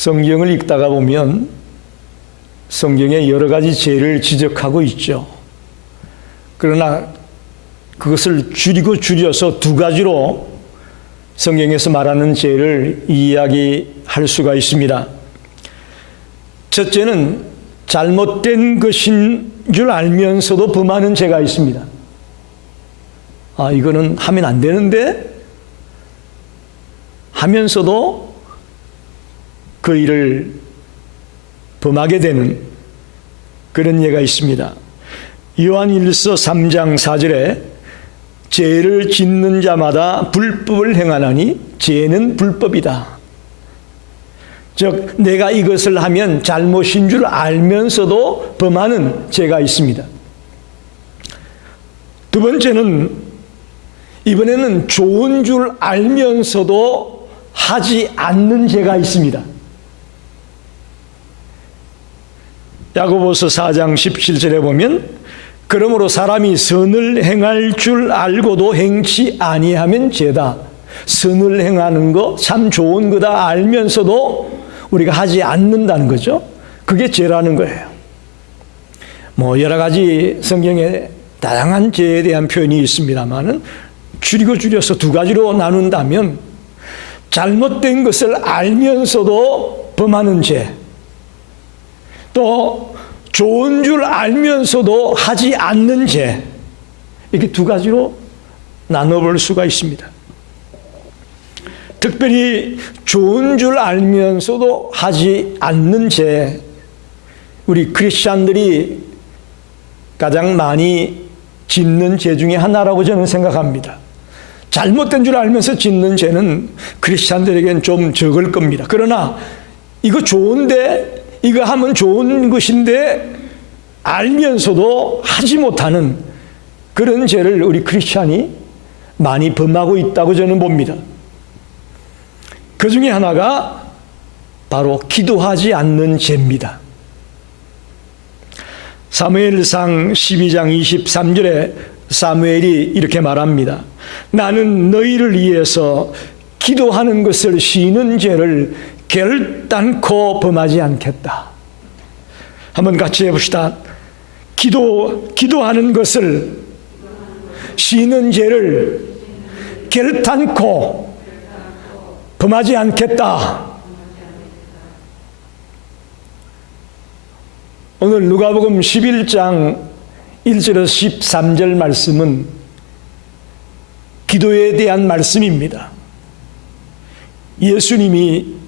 성경을 읽다가 보면 성경에 여러 가지 죄를 지적하고 있죠. 그러나 그것을 줄여서 두 가지로 성경에서 말하는 죄를 이야기할 수가 있습니다. 첫째는 잘못된 것인 줄 알면서도 범하는 죄가 있습니다. 이거는 하면 안 되는데 하면서도 그 일을 범하게 되는 그런 예가 있습니다. 요한일서 3장 4절에 죄를 짓는 자마다 불법을 행하나니 죄는 불법이다. 즉 내가 이것을 하면 잘못인 줄 알면서도 범하는 죄가 있습니다. 두 번째는 이번에는 좋은 줄 알면서도 하지 않는 죄가 있습니다. 야고보서 4장 17절에 보면 그러므로 사람이 선을 행할 줄 알고도 행치 아니하면 죄다. 선을 행하는 거 참 좋은 거다 알면서도 우리가 하지 않는다는 거죠. 그게 죄라는 거예요. 여러 가지 성경에 다양한 죄에 대한 표현이 있습니다만은 줄여서 두 가지로 나눈다면 잘못된 것을 알면서도 범하는 죄, 또 좋은 줄 알면서도 하지 않는 죄, 이렇게 두 가지로 나눠볼 수가 있습니다. 특별히 좋은 줄 알면서도 하지 않는 죄, 우리 크리스찬들이 가장 많이 짓는 죄 중에 하나라고 저는 생각합니다. 잘못된 줄 알면서 짓는 죄는 크리스찬들에게는 좀 적을 겁니다. 그러나 이거 좋은데, 이거 하면 좋은 것인데 알면서도 하지 못하는 그런 죄를 우리 크리스찬이 많이 범하고 있다고 저는 봅니다. 그 중에 하나가 바로 기도하지 않는 죄입니다. 사무엘상 12장 23절에 사무엘이 이렇게 말합니다. 나는 너희를 위해서 기도하는 것을 쉬는 죄를 결단코 범하지 않겠다. 한번 같이 해봅시다. 기도하는 것을 쉬는 죄를 결단코 범하지 않겠다. 오늘 누가복음 11장 1절에서 13절 말씀은 기도에 대한 말씀입니다. 예수님이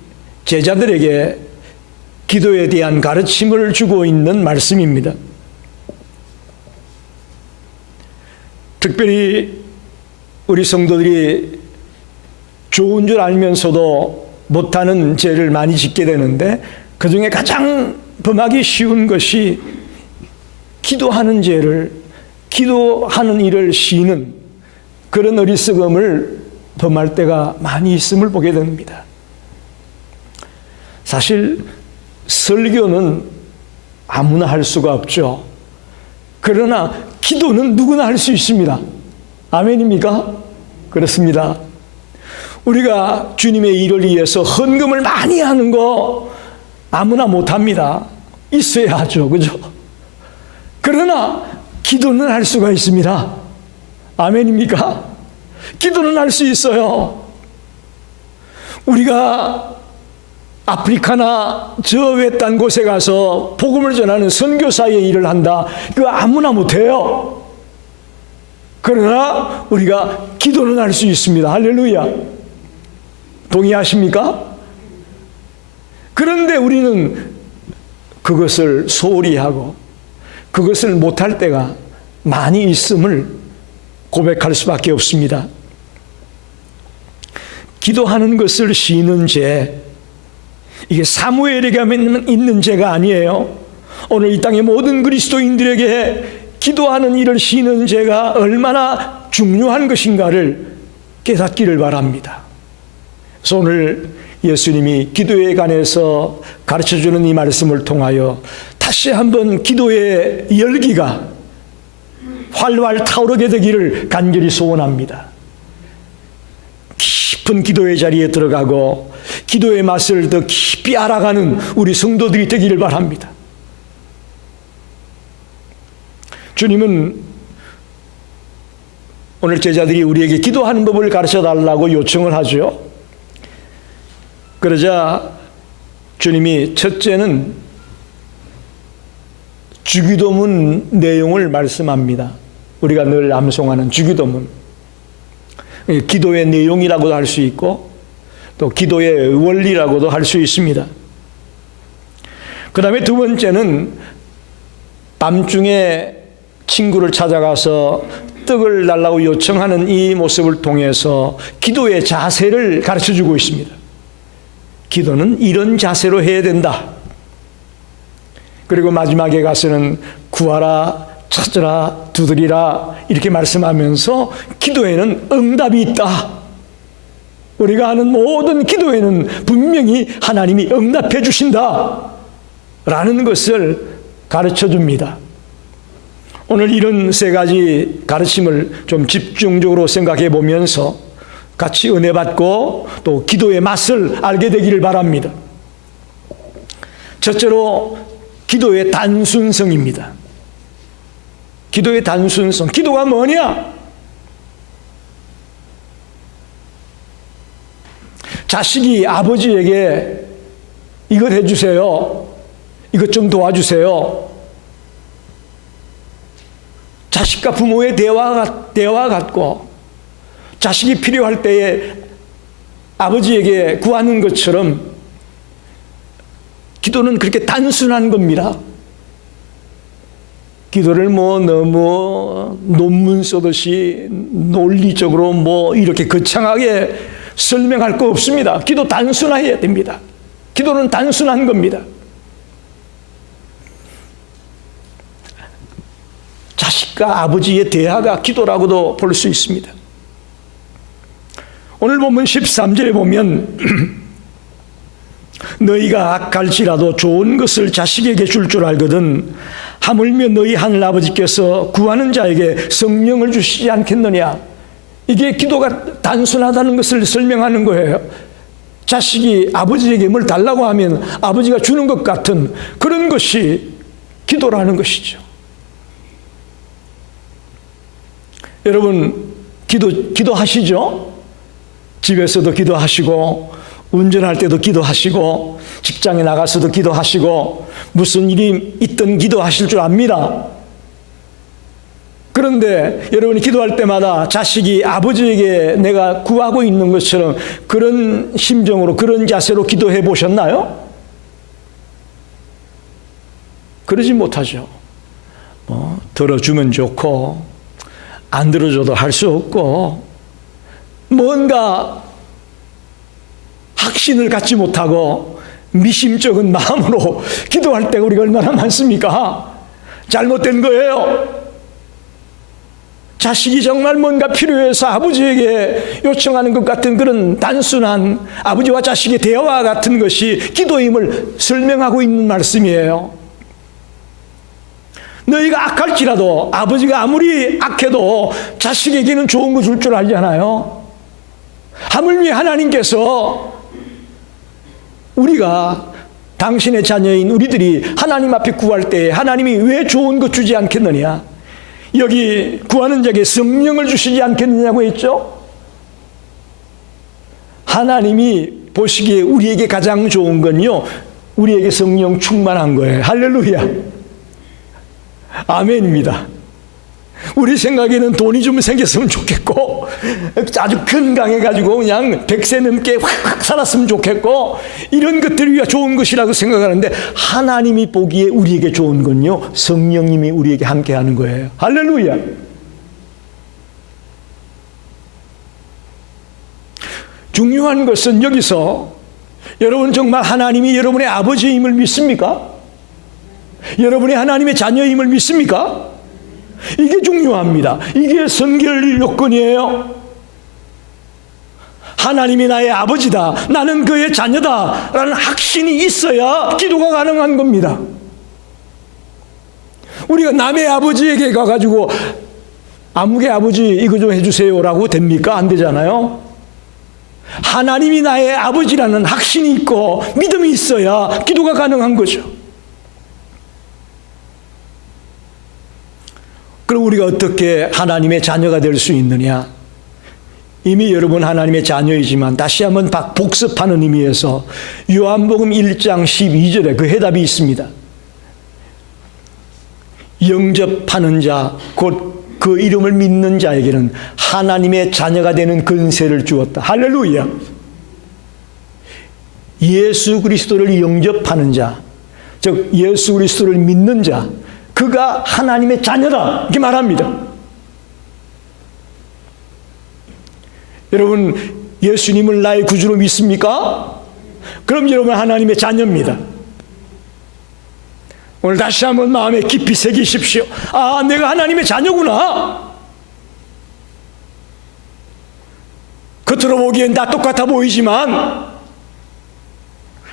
제자들에게 기도에 대한 가르침을 주고 있는 말씀입니다. 특별히 우리 성도들이 좋은 줄 알면서도 못하는 죄를 많이 짓게 되는데 그 중에 가장 범하기 쉬운 것이 기도하는 죄를, 기도하는 일을 쉬는 그런 어리석음을 범할 때가 많이 있음을 보게 됩니다. 사실 설교는 아무나 할 수가 없죠. 그러나 기도는 누구나 할 수 있습니다. 아멘입니까? 그렇습니다. 우리가 주님의 일을 위해서 헌금을 많이 하는 거 아무나 못합니다. 있어야 하죠. 그죠? 그러나 기도는 할 수가 있습니다. 아멘입니까? 기도는 할 수 있어요. 우리가 아프리카나 저 외딴 곳에 가서 복음을 전하는 선교사의 일을 한다. 그거 아무나 못해요. 그러나 우리가 기도는 할 수 있습니다. 할렐루야. 동의하십니까? 그런데 우리는 그것을 소홀히 하고 그것을 못할 때가 많이 있음을 고백할 수밖에 없습니다. 기도하는 것을 쉬는 죄, 이게 사무엘에게만 있는 죄가 아니에요. 오늘 이 땅의 모든 그리스도인들에게 기도하는 일을 쉬는 죄가 얼마나 중요한 것인가를 깨닫기를 바랍니다. 그래서 오늘 예수님이 기도에 관해서 가르쳐주는 이 말씀을 통하여 다시 한번 기도의 열기가 활활 타오르게 되기를 간절히 소원합니다. 깊은 기도의 자리에 들어가고 기도의 맛을 더 깊이 알아가는 우리 성도들이 되기를 바랍니다. 주님은 오늘 제자들이 우리에게 기도하는 법을 가르쳐달라고 요청을 하죠. 그러자 주님이 첫째는 주기도문 내용을 말씀합니다. 우리가 늘 암송하는 주기도문. 기도의 내용이라고도 할 수 있고 또 기도의 원리라고도 할 수 있습니다. 그 다음에 두 번째는 밤중에 친구를 찾아가서 떡을 달라고 요청하는 이 모습을 통해서 기도의 자세를 가르쳐주고 있습니다. 기도는 이런 자세로 해야 된다. 그리고 마지막에 가서는 구하라, 찾으라, 두드리라 이렇게 말씀하면서 기도에는 응답이 있다. 우리가 하는 모든 기도에는 분명히 하나님이 응답해 주신다 라는 것을 가르쳐 줍니다. 오늘 이런 세 가지 가르침을 좀 집중적으로 생각해 보면서 같이 은혜 받고 또 기도의 맛을 알게 되기를 바랍니다. 첫째로 기도의 단순성입니다. 기도의 단순성. 기도가 뭐냐? 자식이 아버지에게 이것 해주세요. 이것 좀 도와주세요. 자식과 부모의 대화 같고 자식이 필요할 때에 아버지에게 구하는 것처럼 기도는 그렇게 단순한 겁니다. 기도를 너무 논문 쓰듯이 논리적으로 이렇게 거창하게 설명할 거 없습니다. 기도 단순해야 됩니다. 기도는 단순한 겁니다. 자식과 아버지의 대화가 기도라고도 볼 수 있습니다. 오늘 본문 13절에 보면 너희가 악할지라도 좋은 것을 자식에게 줄 줄 알거든 하물며 너희 하늘아버지께서 구하는 자에게 성령을 주시지 않겠느냐. 이게 기도가 단순하다는 것을 설명하는 거예요. 자식이 아버지에게 뭘 달라고 하면 아버지가 주는 것 같은 그런 것이 기도라는 것이죠. 여러분 기도하시죠? 집에서도 기도하시고 운전할 때도 기도하시고 직장에 나가서도 기도하시고 무슨 일이 있든 기도하실 줄 압니다. 그런데 여러분이 기도할 때마다 자식이 아버지에게 내가 구하고 있는 것처럼 그런 심정으로 그런 자세로 기도해 보셨나요? 그러지 못하죠. 들어주면 좋고 안 들어줘도 할 수 없고 뭔가 확신을 갖지 못하고 미심쩍은 마음으로 기도할 때가 우리가 얼마나 많습니까? 잘못된 거예요. 자식이 정말 뭔가 필요해서 아버지에게 요청하는 것 같은 그런 단순한 아버지와 자식의 대화 같은 것이 기도임을 설명하고 있는 말씀이에요. 너희가 악할지라도 아버지가 아무리 악해도 자식에게는 좋은 거 줄 줄 알잖아요. 하물며 하나님께서 우리가 당신의 자녀인 우리들이 하나님 앞에 구할 때 하나님이 왜 좋은 것 주지 않겠느냐. 여기 구하는 자에게 성령을 주시지 않겠느냐고 했죠. 하나님이 보시기에 우리에게 가장 좋은 건요 우리에게 성령 충만한 거예요. 할렐루야. 아멘입니다. 우리 생각에는 돈이 좀 생겼으면 좋겠고 아주 건강해가지고 그냥 100세 넘게 확 살았으면 좋겠고 이런 것들이 좋은 것이라고 생각하는데 하나님이 보기에 우리에게 좋은 건요 성령님이 우리에게 함께하는 거예요. 할렐루야. 중요한 것은 여기서 여러분 정말 하나님이 여러분의 아버지임을 믿습니까? 여러분이 하나님의 자녀임을 믿습니까? 이게 중요합니다. 이게 선결 요건이에요. 하나님이 나의 아버지다. 나는 그의 자녀다. 라는 확신이 있어야 기도가 가능한 겁니다. 우리가 남의 아버지에게 가가지고 아무개 아버지 이거 좀 해주세요 라고 됩니까? 안 되잖아요. 하나님이 나의 아버지라는 확신이 있고 믿음이 있어야 기도가 가능한 거죠. 그럼 우리가 어떻게 하나님의 자녀가 될 수 있느냐? 이미 여러분 하나님의 자녀이지만 다시 한번 복습하는 의미에서 요한복음 1장 12절에 그 해답이 있습니다. 영접하는 자, 곧 그 이름을 믿는 자에게는 하나님의 자녀가 되는 권세를 주었다. 할렐루야. 예수 그리스도를 영접하는 자, 즉 예수 그리스도를 믿는 자, 그가 하나님의 자녀다 이렇게 말합니다. 여러분 예수님을 나의 구주로 믿습니까? 그럼 여러분 하나님의 자녀입니다. 오늘 다시 한번 마음에 깊이 새기십시오. 아, 내가 하나님의 자녀구나. 겉으로 보기엔 다 똑같아 보이지만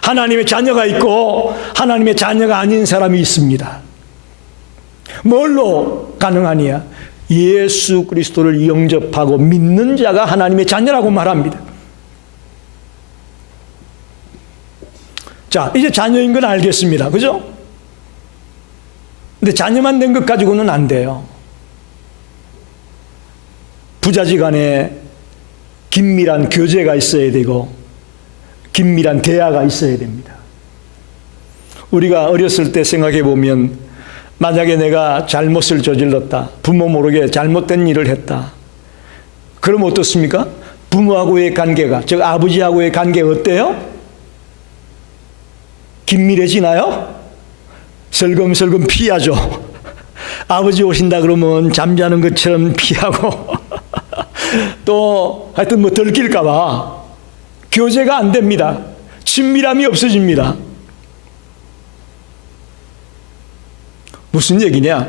하나님의 자녀가 있고 하나님의 자녀가 아닌 사람이 있습니다. 뭘로 가능하냐? 예수 그리스도를 영접하고 믿는 자가 하나님의 자녀라고 말합니다. 자, 이제 자녀인 건 알겠습니다. 그죠? 근데 자녀만 된 것 가지고는 안 돼요. 부자지간에 긴밀한 교제가 있어야 되고 긴밀한 대화가 있어야 됩니다. 우리가 어렸을 때 생각해 보면 만약에 내가 잘못을 저질렀다, 부모 모르게 잘못된 일을 했다, 그럼 어떻습니까? 부모하고의 관계가, 즉 아버지하고의 관계가 어때요? 긴밀해지나요? 설금설금 피하죠. 아버지 오신다 그러면 잠자는 것처럼 피하고 또 하여튼 뭐 들킬까 봐 교제가 안 됩니다. 친밀함이 없어집니다. 무슨 얘기냐?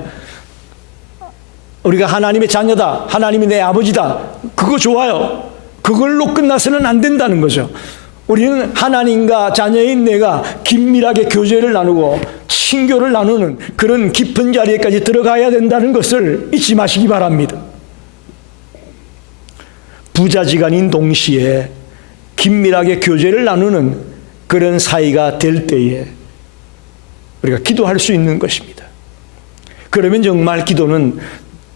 우리가 하나님의 자녀다, 하나님이 내 아버지다, 그거 좋아요. 그걸로 끝나서는 안 된다는 거죠. 우리는 하나님과 자녀인 내가 긴밀하게 교제를 나누고 친교를 나누는 그런 깊은 자리에까지 들어가야 된다는 것을 잊지 마시기 바랍니다. 부자지간인 동시에 긴밀하게 교제를 나누는 그런 사이가 될 때에 우리가 기도할 수 있는 것입니다. 그러면 정말 기도는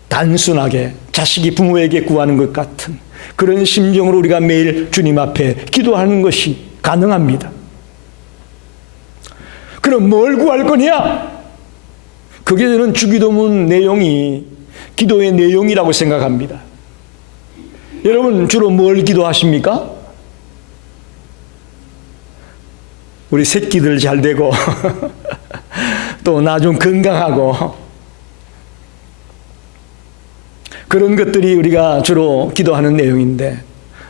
단순하게 자식이 부모에게 구하는 것 같은 그런 심정으로 우리가 매일 주님 앞에 기도하는 것이 가능합니다. 그럼 뭘 구할 거냐? 그게 저는 주기도문 내용이 기도의 내용이라고 생각합니다. 여러분 주로 뭘 기도하십니까? 우리 새끼들 잘 되고 또 나 좀 건강하고 그런 것들이 우리가 주로 기도하는 내용인데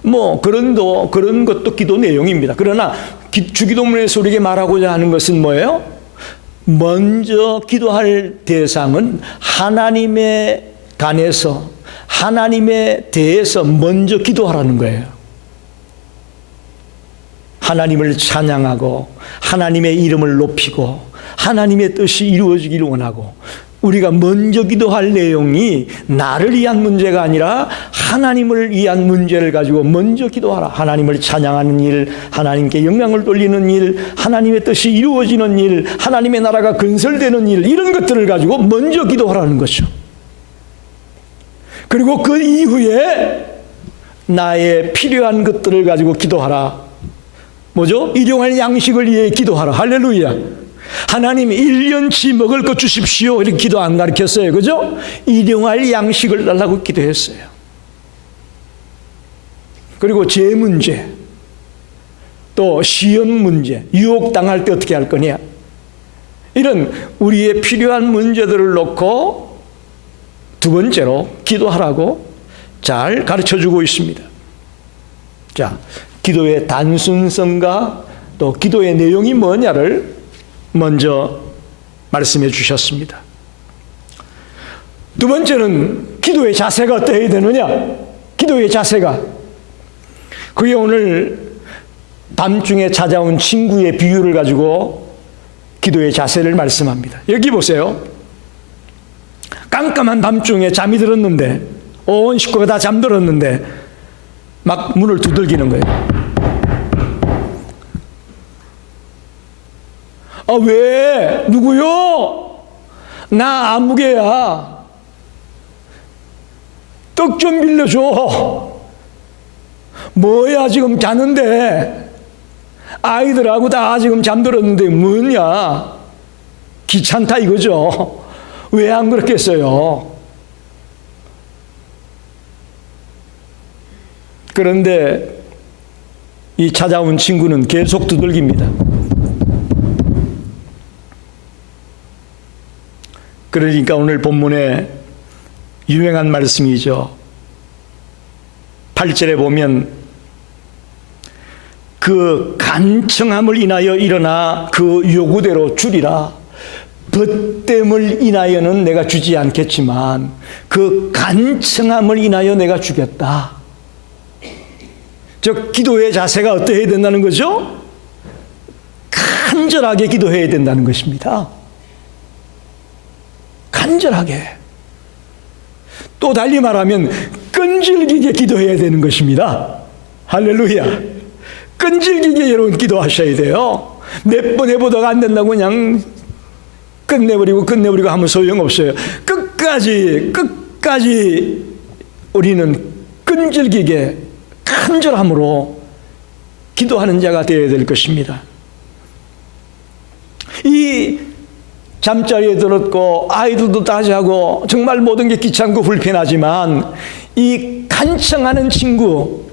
뭐 그런 것도 기도 내용입니다. 그러나 주기도문에서 우리에게 말하고자 하는 것은 뭐예요? 먼저 기도할 대상은 하나님에 관해서 하나님에 대해서 먼저 기도하라는 거예요. 하나님을 찬양하고 하나님의 이름을 높이고 하나님의 뜻이 이루어지기를 원하고 우리가 먼저 기도할 내용이 나를 위한 문제가 아니라 하나님을 위한 문제를 가지고 먼저 기도하라. 하나님을 찬양하는 일, 하나님께 영광을 돌리는 일, 하나님의 뜻이 이루어지는 일, 하나님의 나라가 건설되는 일, 이런 것들을 가지고 먼저 기도하라는 거죠. 그리고 그 이후에 나의 필요한 것들을 가지고 기도하라. 뭐죠? 일용할 양식을 위해 기도하라. 할렐루야. 하나님 1년치 먹을 것 주십시오 이렇게 기도 안 가르쳤어요. 그죠? 일용할 양식을 달라고 기도했어요. 그리고 제 문제, 또 시험 문제, 유혹당할 때 어떻게 할 거냐, 이런 우리의 필요한 문제들을 놓고 두 번째로 기도하라고 잘 가르쳐주고 있습니다. 자, 기도의 단순성과 또 기도의 내용이 뭐냐를 먼저 말씀해 주셨습니다. 두 번째는 기도의 자세가 어떠해야 되느냐? 기도의 자세가, 그게 오늘 밤중에 찾아온 친구의 비유를 가지고 기도의 자세를 말씀합니다. 여기 보세요. 깜깜한 밤중에 잠이 들었는데 온 식구가 다 잠들었는데 막 문을 두들기는 거예요. 왜? 누구요? 나 아무개야. 떡 좀 빌려줘. 뭐야, 지금 자는데. 아이들하고 다 지금 잠들었는데 뭐냐? 귀찮다 이거죠. 왜 안 그렇겠어요? 그런데 이 찾아온 친구는 계속 두들깁니다. 그러니까 오늘 본문에 유명한 말씀이죠. 8절에 보면 그 간청함을 인하여 일어나 그 요구대로 주리라. 벗됨을 인하여는 내가 주지 않겠지만 그 간청함을 인하여 내가 주겠다. 즉 기도의 자세가 어떠해야 된다는 거죠? 간절하게 기도해야 된다는 것입니다. 간절하게. 또 달리 말하면 끈질기게 기도해야 되는 것입니다. 할렐루야. 끈질기게 여러분 기도하셔야 돼요. 몇 번 해보다가 안 된다고 그냥 끝내버리고 하면 소용없어요. 끝까지 우리는 끈질기게 간절함으로 기도하는 자가 되어야 될 것입니다. 이 잠자리에 들었고 아이들도 다 자고 정말 모든 게 귀찮고 불편하지만 이 간청하는 친구,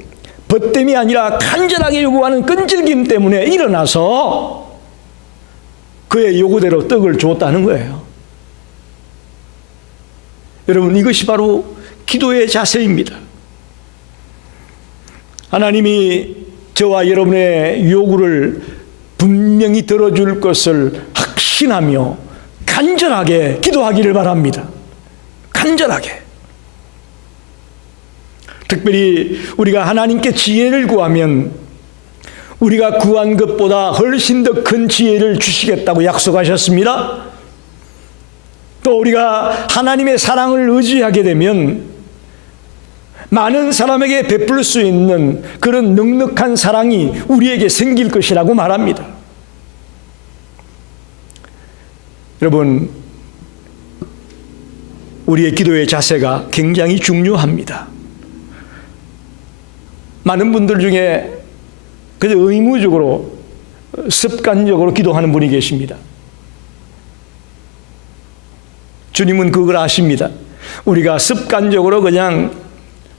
벗됨이 아니라 간절하게 요구하는 끈질김 때문에 일어나서 그의 요구대로 떡을 줬다는 거예요. 여러분, 이것이 바로 기도의 자세입니다. 하나님이 저와 여러분의 요구를 분명히 들어줄 것을 확신하며 간절하게 기도하기를 바랍니다. 간절하게. 특별히 우리가 하나님께 지혜를 구하면 우리가 구한 것보다 훨씬 더 큰 지혜를 주시겠다고 약속하셨습니다. 또 우리가 하나님의 사랑을 의지하게 되면 많은 사람에게 베풀 수 있는 그런 넉넉한 사랑이 우리에게 생길 것이라고 말합니다. 여러분, 우리의 기도의 자세가 굉장히 중요합니다. 많은 분들 중에 그저 의무적으로 습관적으로 기도하는 분이 계십니다. 주님은 그걸 아십니다. 우리가 습관적으로 그냥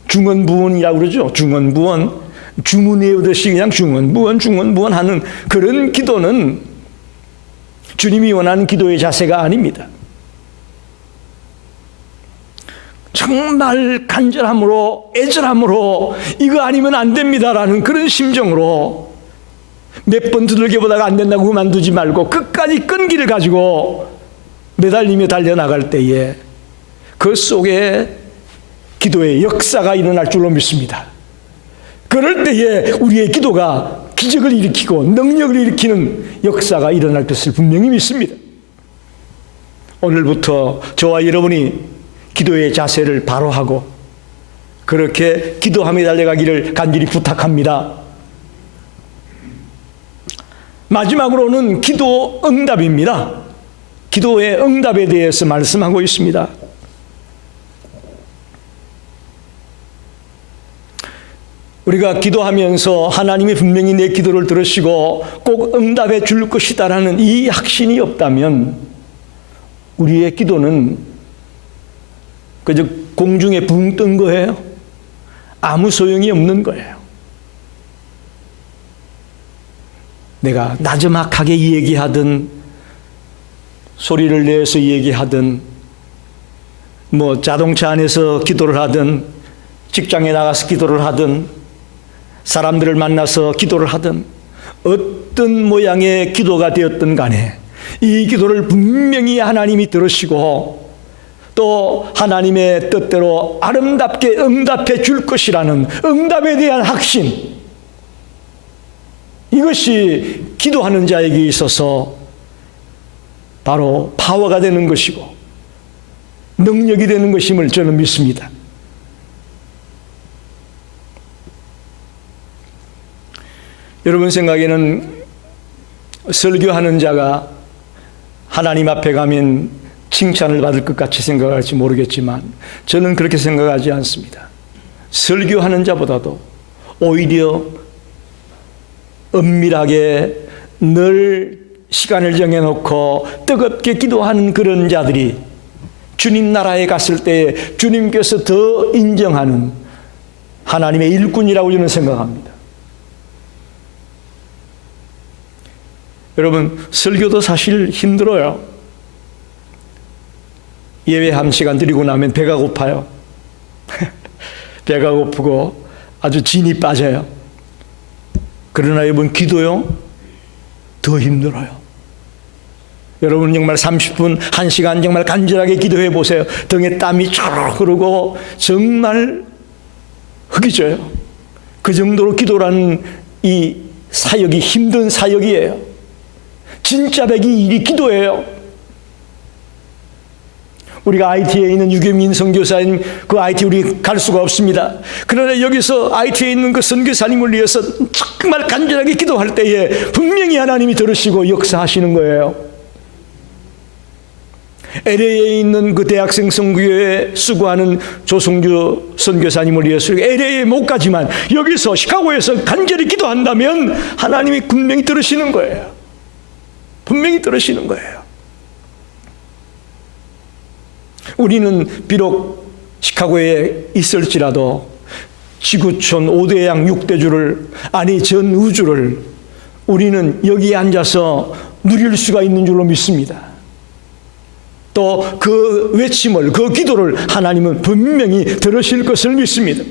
중언부언이라고 그러죠. 중언부언, 주문 외우듯이 그냥 중언부언 하는 그런 기도는 주님이 원하는 기도의 자세가 아닙니다. 정말 간절함으로 애절함으로 이거 아니면 안 됩니다라는 그런 심정으로 몇 번 두들겨 보다가 안 된다고 그만두지 말고 끝까지 끈기를 가지고 매달리며 달려나갈 때에 그 속에 기도의 역사가 일어날 줄로 믿습니다. 그럴 때에 우리의 기도가 기적을 일으키고 능력을 일으키는 역사가 일어날 것을 분명히 믿습니다. 오늘부터 저와 여러분이 기도의 자세를 바로 하고 그렇게 기도하며 달려가기를 간절히 부탁합니다. 마지막으로는 기도 응답입니다. 기도의 응답에 대해서 말씀하고 있습니다. 우리가 기도하면서 하나님이 분명히 내 기도를 들으시고 꼭 응답해 줄 것이다라는 이 확신이 없다면 우리의 기도는 그저 공중에 붕 뜬 거예요. 아무 소용이 없는 거예요. 내가 나지막하게 얘기하든 소리를 내서 얘기하든 뭐 자동차 안에서 기도를 하든 직장에 나가서 기도를 하든 사람들을 만나서 기도를 하든 어떤 모양의 기도가 되었든 간에 이 기도를 분명히 하나님이 들으시고 또 하나님의 뜻대로 아름답게 응답해 줄 것이라는 응답에 대한 확신, 이것이 기도하는 자에게 있어서 바로 파워가 되는 것이고 능력이 되는 것임을 저는 믿습니다. 여러분 생각에는 설교하는 자가 하나님 앞에 가면 칭찬을 받을 것 같이 생각할지 모르겠지만 저는 그렇게 생각하지 않습니다. 설교하는 자보다도 오히려 은밀하게 늘 시간을 정해놓고 뜨겁게 기도하는 그런 자들이 주님 나라에 갔을 때 주님께서 더 인정하는 하나님의 일꾼이라고 저는 생각합니다. 여러분, 설교도 사실 힘들어요. 예배 한 시간 드리고 나면 배가 고파요. 배가 고프고 아주 진이 빠져요. 그러나 여러분, 기도요? 더 힘들어요. 여러분 정말 30분, 1시간 정말 간절하게 기도해 보세요. 등에 땀이 쭉 흐르고 정말 흙이져요. 그 정도로 기도라는 이 사역이 힘든 사역이에요. 진짜 백이 일이 기도예요. 우리가 IT에 있는 유계민 선교사님, 그 IT 우리 갈 수가 없습니다. 그러나 여기서 IT에 있는 그 선교사님을 위해서 정말 간절하게 기도할 때에 분명히 하나님이 들으시고 역사하시는 거예요. LA에 있는 그 대학생 선교회에 수고하는 조성주 선교사님을 위해서 LA에 못 가지만 여기서 시카고에서 간절히 기도한다면 하나님이 분명히 들으시는 거예요. 분명히 들으시는 거예요. 우리는 비록 시카고에 있을지라도 지구촌 5대양 6대주를, 아니 전 우주를 우리는 여기에 앉아서 누릴 수가 있는 줄로 믿습니다. 또 그 외침을, 그 기도를 하나님은 분명히 들으실 것을 믿습니다.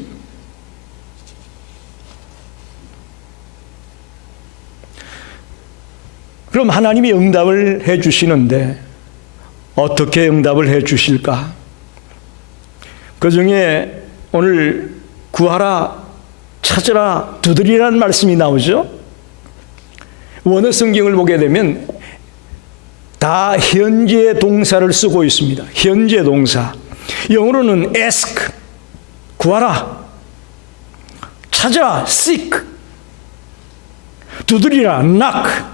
그럼 하나님이 응답을 해 주시는데 어떻게 응답을 해 주실까? 그 중에 오늘 구하라, 찾으라, 두드리라는 말씀이 나오죠. 원어 성경을 보게 되면 다 현재 동사를 쓰고 있습니다. 현재 동사. 영어로는 ask, 구하라, 찾아, seek, 두드리라, knock.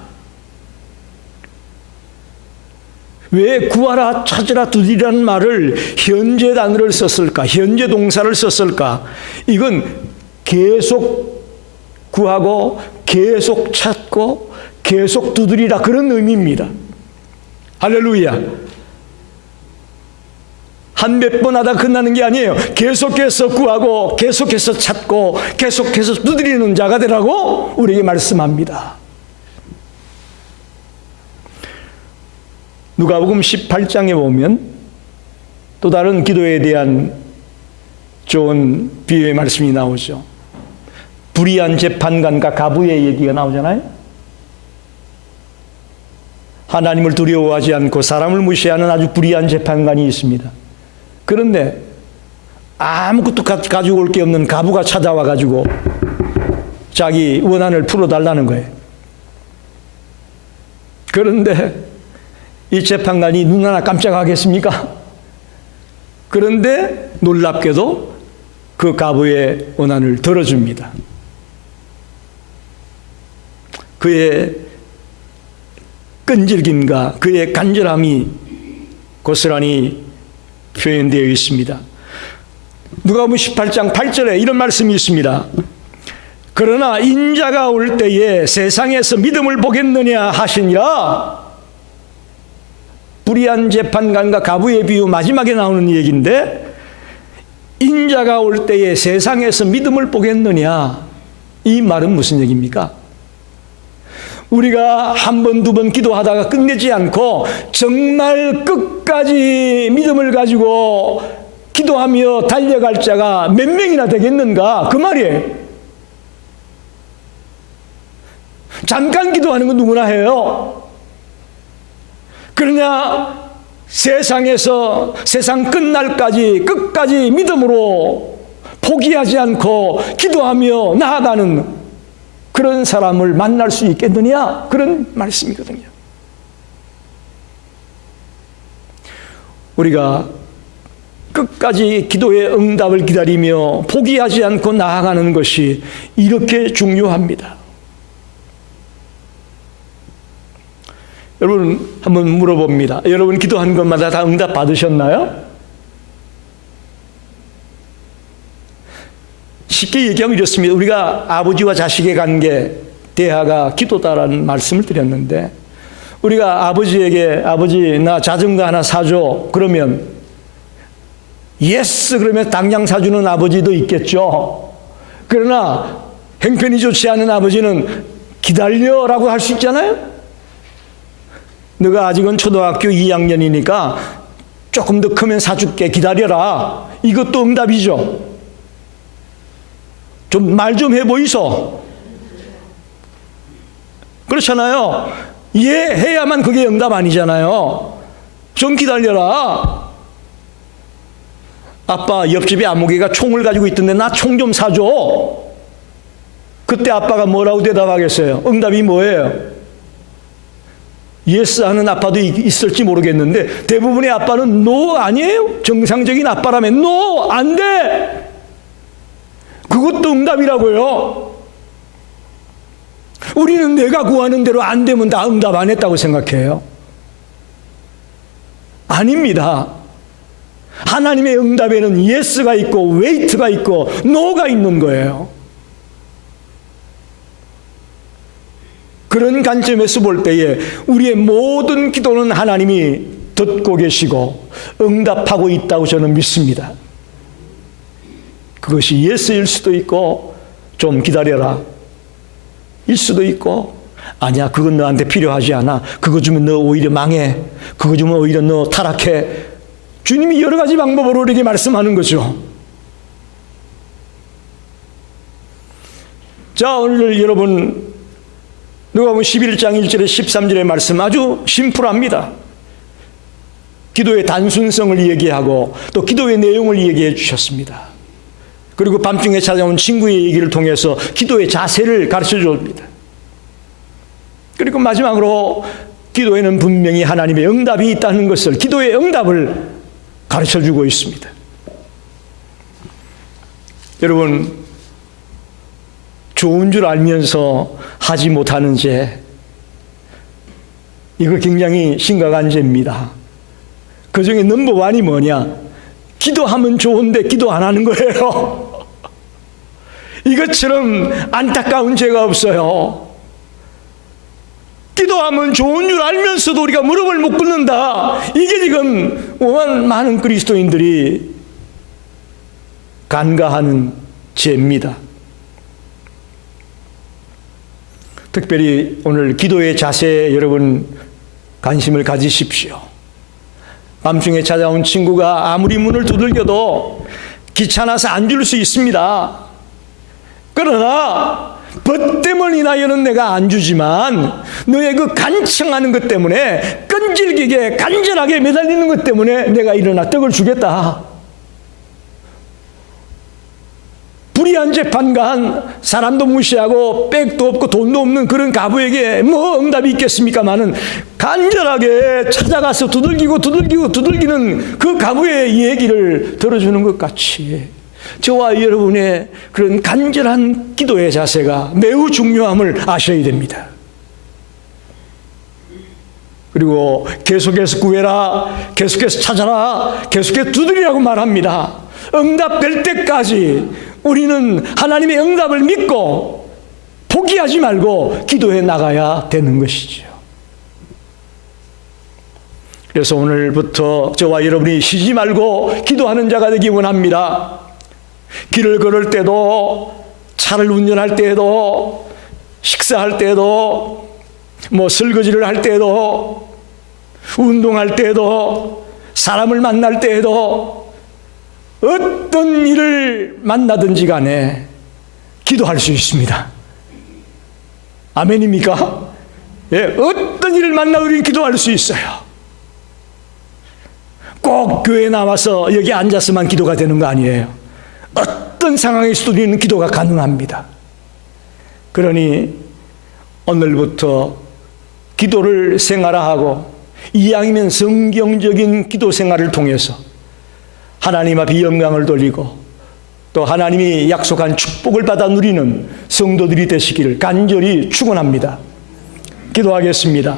왜 구하라, 찾으라, 두드리라는 말을 현재 단어를 썼을까? 현재 동사를 썼을까? 이건 계속 구하고 계속 찾고 계속 두드리라, 그런 의미입니다. 할렐루야. 한 몇 번 하다 끝나는 게 아니에요. 계속해서 구하고 계속해서 찾고 계속해서 두드리는 자가 되라고 우리에게 말씀합니다. 누가복음 18장에 보면 또 다른 기도에 대한 좋은 비유의 말씀이 나오죠. 불의한 재판관과 가부의 얘기가 나오잖아요. 하나님을 두려워하지 않고 사람을 무시하는 아주 불의한 재판관이 있습니다. 그런데 아무것도 가지고 올 게 없는 가부가 찾아와 가지고 자기 원한을 풀어달라는 거예요. 그런데 이 재판관이 눈 하나 깜짝하겠습니까? 그런데 놀랍게도 그 가부의 원한을 들어줍니다. 그의 끈질김과 그의 간절함이 고스란히 표현되어 있습니다. 누가복음 18장 8절에 이런 말씀이 있습니다. 그러나 인자가 올 때에 세상에서 믿음을 보겠느냐 하시니라. 불의한 재판관과 가부의 비유 마지막에 나오는 얘기인데, 인자가 올 때에 세상에서 믿음을 보겠느냐, 이 말은 무슨 얘기입니까? 우리가 한 번, 두 번 기도하다가 끝내지 않고 정말 끝까지 믿음을 가지고 기도하며 달려갈 자가 몇 명이나 되겠는가, 그 말이에요. 잠깐 기도하는 건 누구나 해요. 그러냐, 세상에서 세상 끝날까지 끝까지 믿음으로 포기하지 않고 기도하며 나아가는 그런 사람을 만날 수 있겠느냐, 그런 말씀이거든요. 우리가 끝까지 기도의 응답을 기다리며 포기하지 않고 나아가는 것이 이렇게 중요합니다. 여러분 한번 물어봅니다. 여러분 기도한 것마다 다 응답 받으셨나요? 쉽게 얘기하면 이렇습니다. 우리가 아버지와 자식의 관계, 대화가 기도다라는 말씀을 드렸는데, 우리가 아버지에게 아버지 나 자전거 하나 사줘 그러면 예스 그러면 당장 사주는 아버지도 있겠죠. 그러나 형편이 좋지 않은 아버지는 기다려라고 할 수 있잖아요. 너가 아직은 초등학교 2학년이니까 조금 더 크면 사줄게 기다려라. 이것도 응답이죠. 좀 말 좀 해보이소. 그렇잖아요. 예 해야만 그게 응답 아니잖아요. 좀 기다려라. 아빠 옆집에 아무개가 총을 가지고 있던데 나 총 좀 사줘. 그때 아빠가 뭐라고 대답하겠어요? 응답이 뭐예요? 예스 하는 아빠도 있을지 모르겠는데 대부분의 아빠는 노 아니에요? 정상적인 아빠라면 노 안 돼. 그것도 응답이라고요. 우리는 내가 구하는 대로 안 되면 다 응답 안 했다고 생각해요. 아닙니다. 하나님의 응답에는 예스가 있고 웨이트가 있고 노가 있는 거예요. 그런 관점에서 볼 때에 우리의 모든 기도는 하나님이 듣고 계시고 응답하고 있다고 저는 믿습니다. 그것이 예스일 수도 있고 좀 기다려라 일 수도 있고, 아니야 그건 너한테 필요하지 않아, 그거 주면 너 오히려 망해, 그거 주면 오히려 너 타락해. 주님이 여러 가지 방법으로 우리에게 말씀하는 거죠. 자, 오늘 여러분 누가복음 11장 1절에 13절의 말씀 아주 심플합니다. 기도의 단순성을 얘기하고 또 기도의 내용을 얘기해 주셨습니다. 그리고 밤중에 찾아온 친구의 얘기를 통해서 기도의 자세를 가르쳐 줍니다. 그리고 마지막으로 기도에는 분명히 하나님의 응답이 있다는 것을, 기도의 응답을 가르쳐 주고 있습니다. 여러분, 좋은 줄 알면서 하지 못하는 죄, 이거 굉장히 심각한 죄입니다. 그 중에 넘버원이 뭐냐? 기도하면 좋은데 기도 안 하는 거예요. 이것처럼 안타까운 죄가 없어요. 기도하면 좋은 줄 알면서도 우리가 무릎을 못 꿇는다. 이게 지금 많은 그리스도인들이 간과하는 죄입니다. 특별히 오늘 기도의 자세에 여러분 관심을 가지십시오. 밤중에 찾아온 친구가 아무리 문을 두들겨도 귀찮아서 안 줄 수 있습니다. 그러나 벗됨을 인하여는 내가 안 주지만 너의 그 간청하는 것 때문에, 끈질기게 간절하게 매달리는 것 때문에 내가 일어나 떡을 주겠다. 불의한 재판관, 사람도 무시하고 백도 없고 돈도 없는 그런 가부에게 뭐 응답이 있겠습니까마는 간절하게 찾아가서 두들기는 그 가부의 얘기를 들어주는 것 같이 저와 여러분의 그런 간절한 기도의 자세가 매우 중요함을 아셔야 됩니다. 그리고 계속해서 구해라, 계속해서 찾아라, 계속해서 두드리라고 말합니다. 응답될 때까지 우리는 하나님의 응답을 믿고 포기하지 말고 기도해 나가야 되는 것이죠. 그래서 오늘부터 저와 여러분이 쉬지 말고 기도하는 자가 되기 원합니다. 길을 걸을 때도, 차를 운전할 때도, 식사할 때도, 설거지를 할 때도, 운동할 때도, 사람을 만날 때도, 어떤 일을 만나든지 간에 기도할 수 있습니다. 아멘입니까? 예, 어떤 일을 만나 우리는 기도할 수 있어요. 꼭 교회에 나와서 여기 앉아서만 기도가 되는 거 아니에요. 어떤 상황에서도 우리는 기도가 가능합니다. 그러니 오늘부터 기도를 생활화하고 이왕이면 성경적인 기도 생활을 통해서 하나님 앞에 영광을 돌리고 또 하나님이 약속한 축복을 받아 누리는 성도들이 되시기를 간절히 축원합니다. 기도하겠습니다.